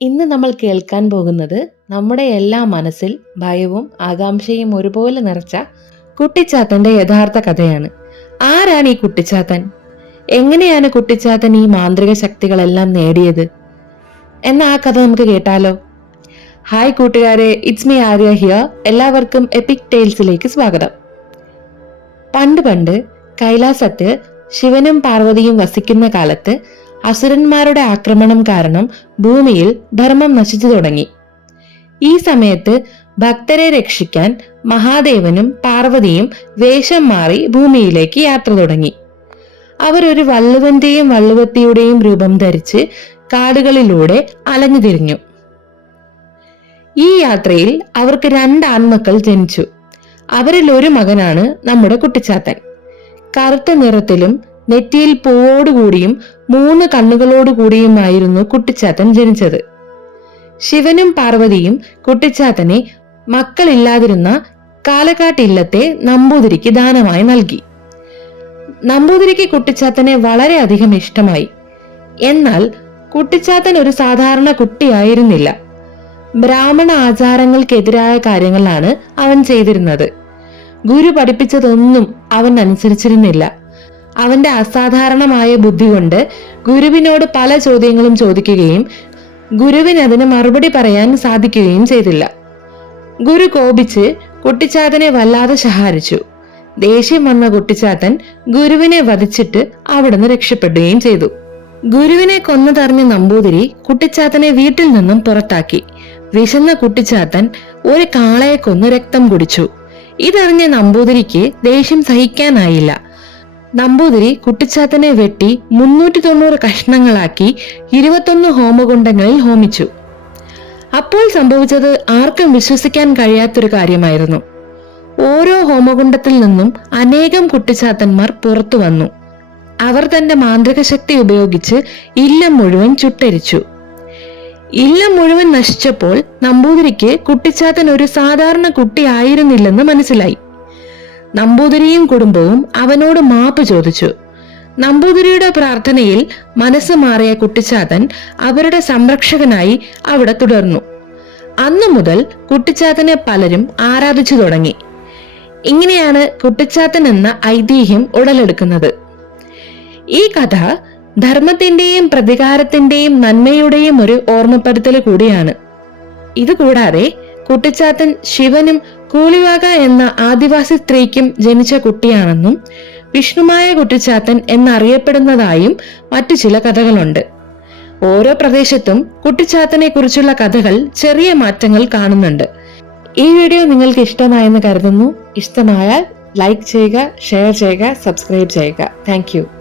ഇന്ന് നമ്മൾ കേൾക്കാൻ പോകുന്നത് നമ്മുടെ എല്ലാ മനസ്സിൽ ഭയവും ആകാംക്ഷയും ഒരുപോലെ നിറച്ച കുട്ടിച്ചാത്തന്റെ യഥാർത്ഥ കഥയാണ്. ആരാണ് ഈ കുട്ടിച്ചാത്തൻ? എങ്ങനെയാണ് കുട്ടിച്ചാത്തൻ ഈ മാന്ത്രിക ശക്തികളെല്ലാം നേടിയത്? എന്ന ആ കഥ നമുക്ക് കേട്ടാലോ? ഹായ് കൂട്ടുകാരെ ഇറ്റ്സ് മീ ആര്യ ഹിയർ എല്ലാവർക്കും എപ്പിക് ടെയിൽസിലേക്ക് സ്വാഗതം. പണ്ട് പണ്ട് കൈലാസത്ത് ശിവനും പാർവതിയും വസിക്കുന്ന കാലത്ത് അസുരന്മാരുടെ ആക്രമണം കാരണം ഭൂമിയിൽ ധർമ്മം നശിച്ചു തുടങ്ങി. ഈ സമയത്ത് ഭക്തരെ രക്ഷിക്കാൻ മഹാദേവനും പാർവതിയും വേഷം മാറി ഭൂമിയിലേക്ക് യാത്ര തുടങ്ങി. അവർ ഒരു വള്ളുവന്റെയും വള്ളുവത്തിയുടെയും രൂപം ധരിച്ച് കാടുകളിലൂടെ അലഞ്ഞു തിരിഞ്ഞു. ഈ യാത്രയിൽ അവർക്ക് രണ്ട് ആൺമക്കൾ ജനിച്ചു. അവരിൽ ഒരു മകനാണ് നമ്മുടെ കുട്ടിച്ചാത്തൻ. കറുത്ത നിറത്തിലും നെറ്റിയിൽ പൂവോടുകൂടിയും മൂന്ന് കണ്ണുകളോടുകൂടിയുമായിരുന്നു കുട്ടിച്ചാത്തൻ ജനിച്ചത്. ശിവനും പാർവതിയും കുട്ടിച്ചാത്തനെ മക്കളില്ലാതിരുന്ന കാലക്കാട്ടില്ലത്തെ നമ്പൂതിരിക്ക് ദാനമായി നൽകി. നമ്പൂതിരിക്ക് കുട്ടിച്ചാത്തനെ വളരെയധികം ഇഷ്ടമായി. എന്നാൽ കുട്ടിച്ചാത്തൻ ഒരു സാധാരണ കുട്ടിയായിരുന്നില്ല. ബ്രാഹ്മണ ആചാരങ്ങൾക്കെതിരായ കാര്യങ്ങളാണ് അവൻ ചെയ്തിരുന്നത്. ഗുരു പഠിപ്പിച്ചതൊന്നും അവൻ അനുസരിച്ചിരുന്നില്ല അവന്റെ അസാധാരണമായ ബുദ്ധി കൊണ്ട് ഗുരുവിനോട് പല ചോദ്യങ്ങളും ചോദിക്കുകയും ഗുരുവിന് അതിന് മറുപടി പറയാൻ സാധിക്കുകയും ചെയ്തില്ല. ഗുരു കോപിച്ച് കുട്ടിച്ചാത്തനെ വല്ലാതെ ശഹാരിച്ചു. ദേഷ്യം വന്ന കുട്ടിച്ചാത്തൻ ഗുരുവിനെ വധിച്ചിട്ട് അവിടുന്ന് രക്ഷപ്പെടുകയും ചെയ്തു. ഗുരുവിനെ കൊന്നതറിഞ്ഞ നമ്പൂതിരി കുട്ടിച്ചാത്തനെ വീട്ടിൽ നിന്നും പുറത്താക്കി. വിശന്ന കുട്ടിച്ചാത്തൻ ഒരു കാളയെ കൊന്ന് രക്തം കുടിച്ചു. ഇതറിഞ്ഞ നമ്പൂതിരിക്ക് ദേഷ്യം സഹിക്കാനായില്ല. നമ്പൂതിരി കുട്ടിച്ചാത്തനെ വെട്ടി മുന്നൂറ്റി തൊണ്ണൂറ് കഷ്ണങ്ങളാക്കി ഇരുപത്തൊന്ന് ഹോമകുണ്ടങ്ങളിൽ ഹോമിച്ചു. അപ്പോൾ സംഭവിച്ചത് ആർക്കും വിശ്വസിക്കാൻ കഴിയാത്തൊരു കാര്യമായിരുന്നു. ഓരോ ഹോമകുണ്ടത്തിൽ നിന്നും അനേകം കുട്ടിച്ചാത്തന്മാർ പുറത്തു വന്നു. അവർ തന്റെ മാന്ത്രിക ശക്തി ഉപയോഗിച്ച് ഇല്ലം മുഴുവൻ ചുട്ടരിച്ചു. ഇല്ലം മുഴുവൻ നശിച്ചപ്പോൾ നമ്പൂതിരിക്ക് കുട്ടിച്ചാത്തൻ ഒരു സാധാരണ കുട്ടിയായിരുന്നില്ലെന്ന് മനസ്സിലായി. നമ്പൂതിരിയും കുടുംബവും അവനോട് മാപ്പ് ചോദിച്ചു. നമ്പൂതിരിയുടെ പ്രാർത്ഥനയിൽ മനസ്സ് മാറിയ കുട്ടിച്ചാത്തൻ അവരുടെ സംരക്ഷകനായി അവിടെ തുടർന്നു. അന്നു മുതൽ കുട്ടിച്ചാത്തനെ പലരും ആരാധിച്ചു തുടങ്ങി. ഇങ്ങനെയാണ് കുട്ടിച്ചാത്തൻ എന്ന ഐതിഹ്യം ഉടലെടുക്കുന്നത്. ഈ കഥ ധർമ്മത്തിന്റെയും പ്രതികാരത്തിന്റെയും നന്മയുടെയും ഒരു ഓർമ്മപ്പെടുത്തൽ കൂടിയാണ്. ഇതുകൂടാതെ കുട്ടിച്ചാത്തൻ ശിവനും കൂളിവാക എന്ന ആദിവാസി സ്ത്രീക്കും ജനിച്ച കുട്ടിയാണെന്നും വിഷ്ണുമായ കുട്ടിച്ചാത്തൻ എന്നറിയപ്പെടുന്നതായും മറ്റു ചില കഥകളുണ്ട്. ഓരോ പ്രദേശത്തും കുട്ടിച്ചാത്തനെ കുറിച്ചുള്ള കഥകൾ ചെറിയ മാറ്റങ്ങൾ കാണുന്നുണ്ട്. ഈ വീഡിയോ നിങ്ങൾക്ക് ഇഷ്ടമായെന്ന് കരുതുന്നു. ഇഷ്ടമായാൽ ലൈക്ക് ചെയ്യുക ഷെയർ ചെയ്യുക സബ്സ്ക്രൈബ് ചെയ്യുക. താങ്ക്